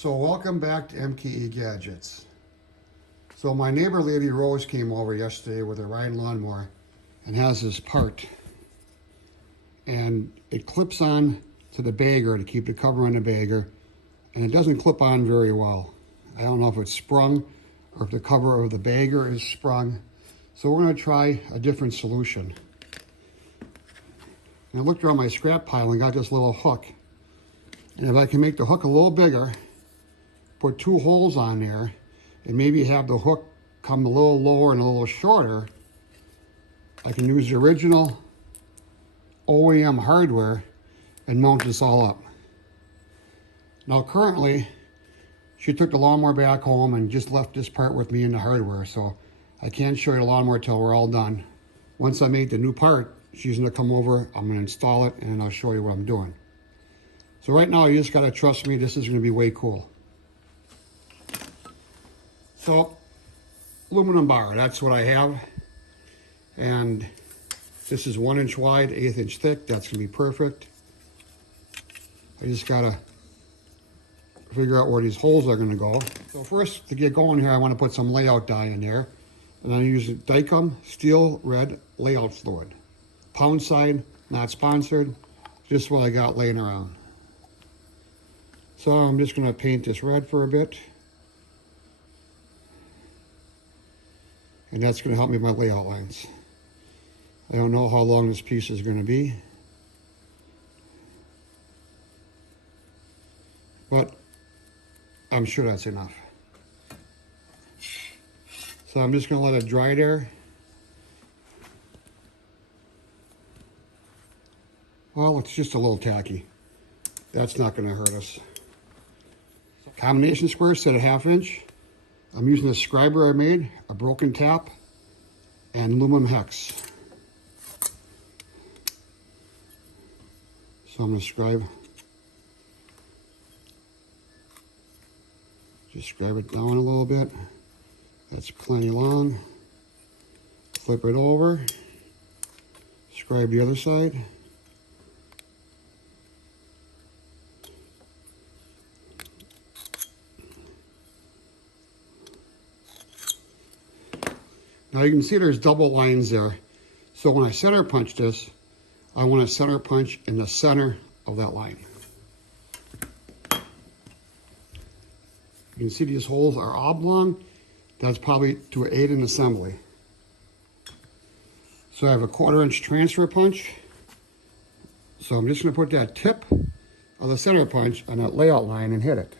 So welcome back to MKE Gadgets. So my neighbor Lady Rose came over yesterday with a riding lawnmower and has this part. And it clips on to the bagger to keep the cover on the bagger. And it doesn't clip on very well. I don't know if it's sprung or if the cover of the bagger is sprung. So we're going to try a different solution. And I looked around my scrap pile and got this little hook. And if I can make the hook a little bigger, put two holes on there, and maybe have the hook come a little lower and a little shorter, I can use the original OEM hardware and mount this all up. Now currently, she took the lawnmower back home and just left this part with me in the hardware, so I can't show you the lawnmower till we're all done. Once I make the new part, she's gonna come over, I'm gonna install it, and I'll show you what I'm doing. So right now, you just gotta trust me, this is gonna be way cool. So, aluminum bar, that's what I have. And this is 1 inch wide, 1/8 inch thick, that's gonna be perfect. I just gotta figure out where these holes are gonna go. So first, to get going here, I wanna put some layout dye in there. And I'm using Dykem Steel Red Layout Fluid. Pound sign, not sponsored, just what I got laying around. So I'm just gonna paint this red for a bit. And that's gonna help me with my layout lines. I don't know how long this piece is gonna be, but I'm sure that's enough. So I'm just gonna let it dry there. Well, it's just a little tacky. That's not gonna hurt us. Combination square set at 1/2 inch. I'm using a scriber I made, a broken tap, and aluminum hex. So I'm gonna scribe. Just scribe it down a little bit. That's plenty long. Flip it over. Scribe the other side. Now you can see there's double lines there. So when I center punch this, I want to center punch in the center of that line. You can see these holes are oblong. That's probably to aid in assembly. So I have a 1/4 inch transfer punch. So I'm just going to put that tip of the center punch on that layout line and hit it.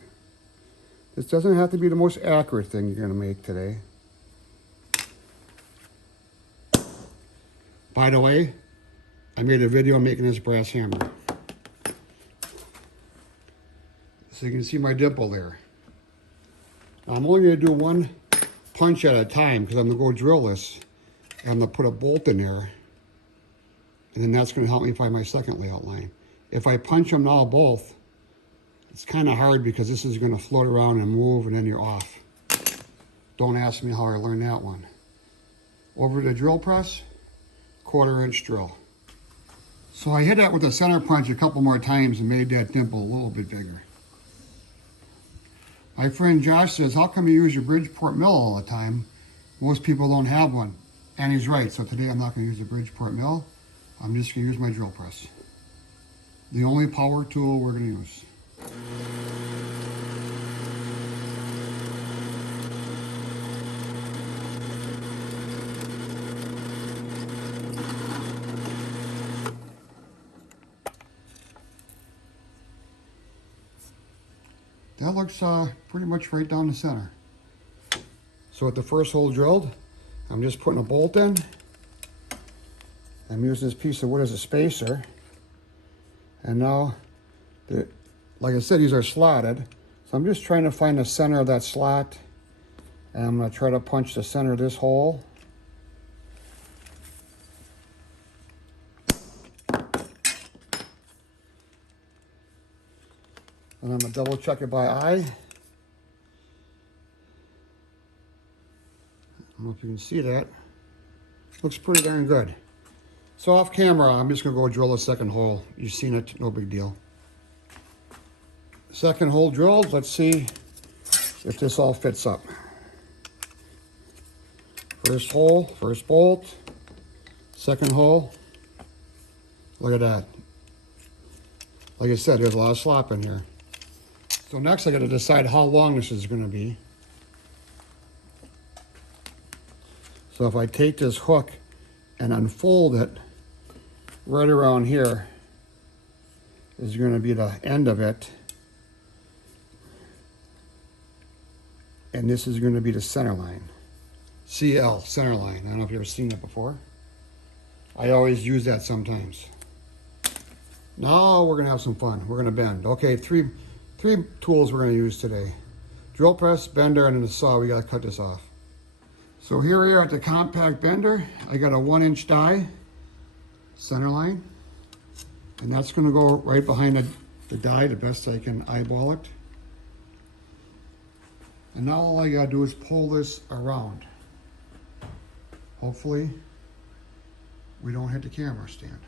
This doesn't have to be the most accurate thing you're going to make today. By the way, I made a video making this brass hammer. So you can see my dimple there. Now I'm only going to do one punch at a time because I'm going to go drill this. And I'm going to put a bolt in there. And then that's going to help me find my second layout line. If I punch them now both, it's kind of hard because this is going to float around and move and then you're off. Don't ask me how I learned that one. Over the drill press. 1/4 inch drill. So I hit that with a center punch a couple more times and made that dimple a little bit bigger. My friend Josh says, how come you use your Bridgeport mill all the time? Most people don't have one. And he's right, so today I'm not going to use the Bridgeport mill. I'm just going to use my drill press. The only power tool we're going to use. That looks pretty much right down the center. So with the first hole drilled, I'm just putting a bolt in. I'm using this piece of wood as a spacer. And now, like I said, these are slotted. So I'm just trying to find the center of that slot. And I'm going to try to punch the center of this hole. And I'm going to double check it by eye. I don't know if you can see that. Looks pretty darn good. So off camera, I'm just going to go drill a second hole. You've seen it, no big deal. Second hole drilled. Let's see if this all fits up. First hole, first bolt, second hole. Look at that. Like I said, there's a lot of slop in here. So next I got to decide how long this is going to be. So if I take this hook and unfold it, right around here is going to be the end of it. And this is going to be the center line. CL, center line. I don't know if you've ever seen that before. I always use that sometimes. Now we're going to have some fun. We're going to bend. Okay, three tools we're going to use today. Drill press, bender, and then the saw. We got to cut this off. So here we are at the compact bender. I got a 1-inch die, center line. And that's going to go right behind the die, the best I can eyeball it. And now all I got to do is pull this around. Hopefully, we don't hit the camera stand.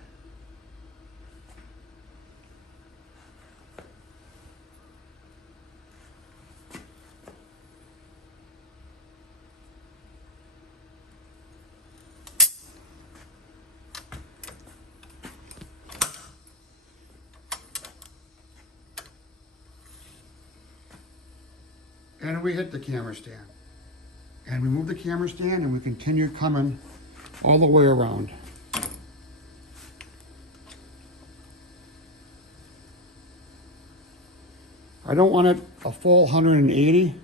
And we hit the camera stand. And we move the camera stand and we continue coming all the way around. I don't want it a full 180.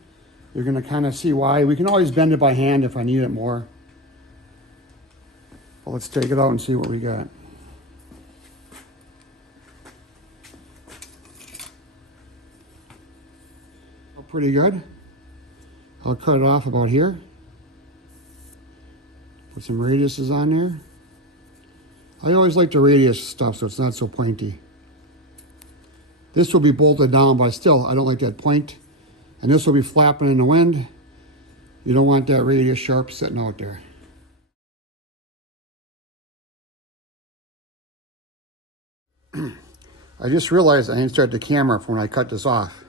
You're going to kind of see why. We can always bend it by hand if I need it more. Well, let's take it out and see what we got. Pretty good. I'll cut it off about here. Put some radiuses on there. I always like the radius stuff so it's not so pointy. This will be bolted down, but still I don't like that point. And this will be flapping in the wind. You don't want that radius sharp sitting out there. I just realized I didn't start the camera from when I cut this off.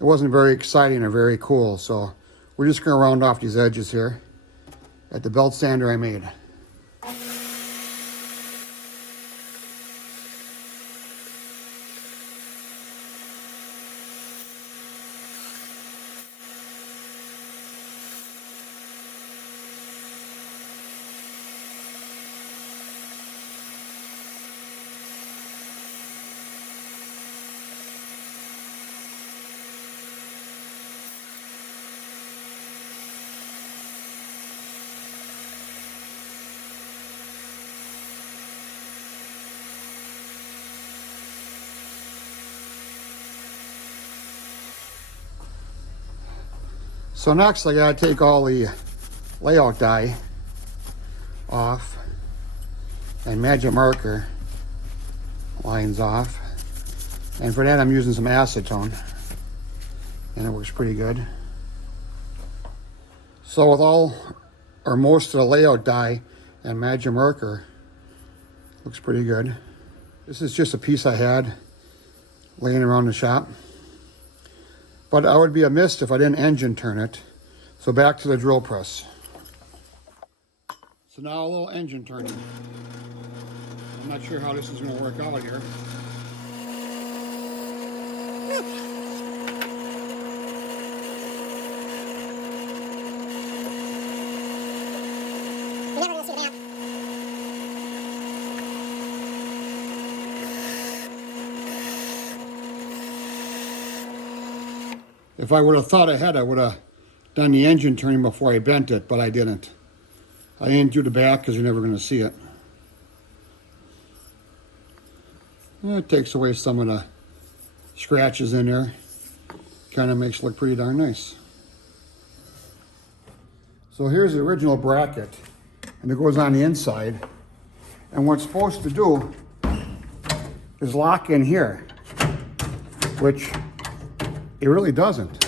It wasn't very exciting or very cool, so we're just going to round off these edges here at the belt sander I made. So next I gotta take all the layout die off and magic marker lines off. And for that I'm using some acetone and it works pretty good. So with all or most of the layout die and magic marker, looks pretty good. This is just a piece I had laying around the shop. But I would be amiss if I didn't engine turn it. So back to the drill press. So now a little engine turning. I'm not sure how this is going to work out here. If I would have thought ahead, I would have done the engine turning before I bent it, but I didn't. I didn't do the back because you're never going to see it. And it takes away some of the scratches in there. Kind of makes it look pretty darn nice. So here's the original bracket, and it goes on the inside. And what it's supposed to do is lock in here, which it really doesn't.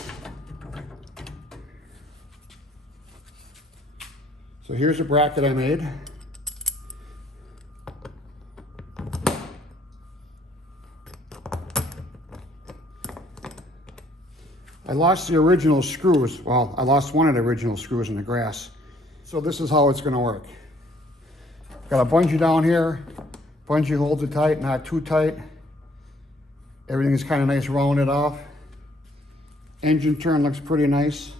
So here's a bracket I made. I lost the original screws. Well, I lost one of the original screws in the grass. So this is how it's gonna work. Got a bungee down here. Bungee holds it tight, not too tight. Everything is kind of nice rounded off. Engine turn looks pretty nice.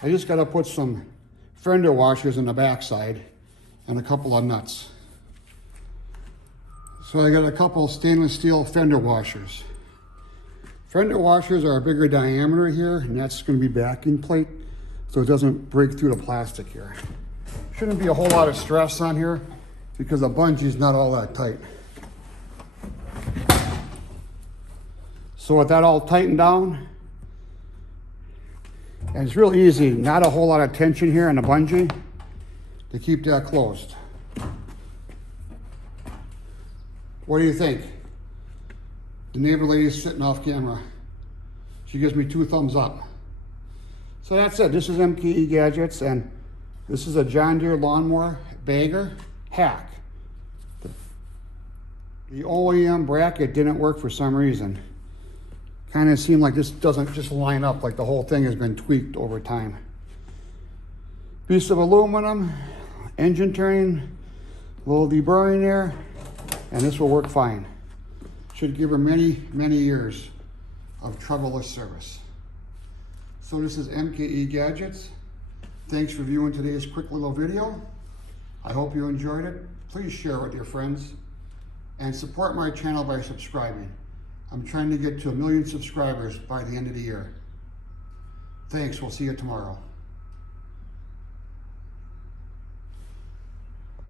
I just gotta put some fender washers in the backside and a couple of nuts. So I got a couple stainless steel fender washers. Fender washers are a bigger diameter here, and that's gonna be backing plate, so it doesn't break through the plastic here. Shouldn't be a whole lot of stress on here because the bungee's not all that tight. So with that all tightened down, and it's real easy, not a whole lot of tension here on the bungee to keep that closed. What do you think? The neighbor lady's sitting off camera. She gives me 2 thumbs up. So that's it. This is Mkegadgets, and this is a John Deere lawnmower bagger hack. The OEM bracket didn't work for some reason. Kind of seemed like this doesn't just line up, like the whole thing has been tweaked over time. Piece of aluminum, engine turning, a little deburring there, and this will work fine. Should give her many, many years of troubleless service. So this is Mkegadgets. Thanks for viewing today's quick little video. I hope you enjoyed it. Please share it with your friends and support my channel by subscribing. I'm trying to get to 1 million subscribers by the end of the year. Thanks, we'll see you tomorrow.